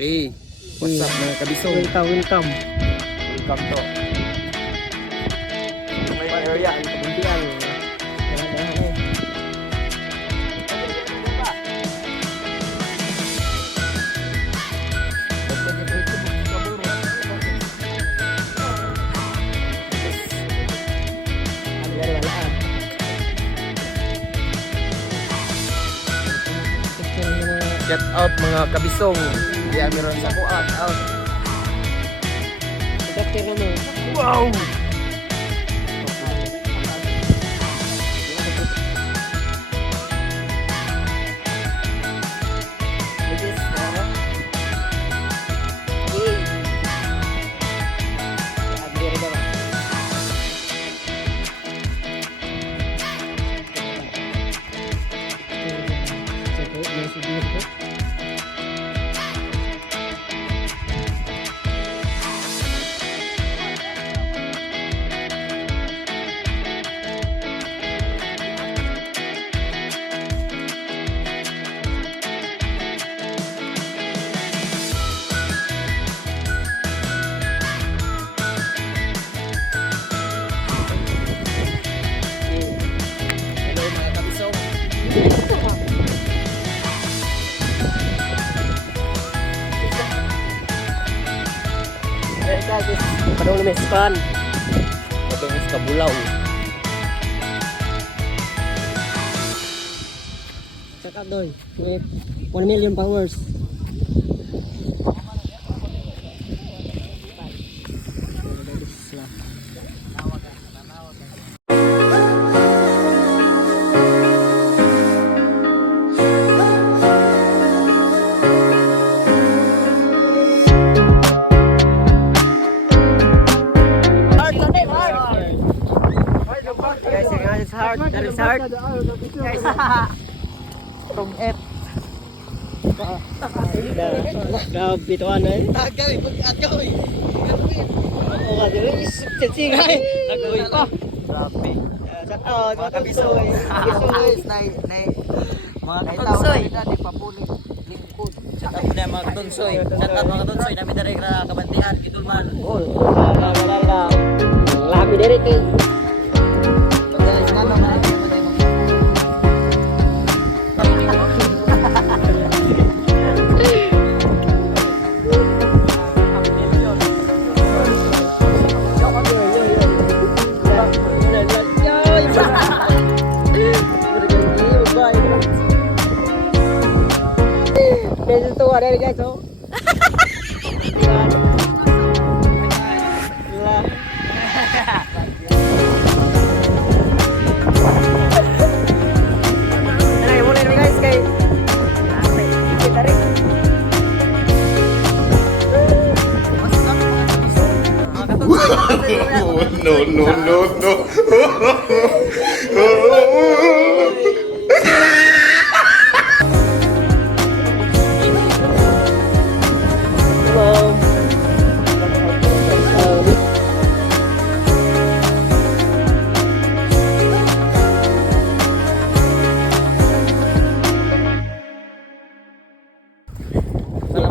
Hey, what's up mga kabisong? Welcome. Welcome to may area. Kabuntian. Shout out mga kabisong. Di amiron sa kuan out. Wow! Hello mga kabisong. Padong lumis pan. Katong is kabulaw. Check out doy. With 1 million followers. Guys, it's hard. That is hard. Guys, from F. Grabe ito ano eh. Tagal, pag-ataw eh. Oo nga, dito is chelsea nga eh. Nag-uwi pa. Grabe. Shout out, mga kabisong. Mga katunsoy. Di papulit lingkod. Shout out na mga katunsoy. Shout out mga katunsoy. Nami direct na kabantihan. Kitulman. Lami direct eh. Pagdalis nga lang mga This tuwa dari guys oh. Ay, mulai nih guys kay. Kita rin. No, no, no, no.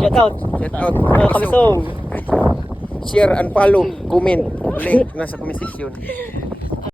Shout out. Shout out. Mga kabisong. Share and follow. Comment. Link nasa comment section.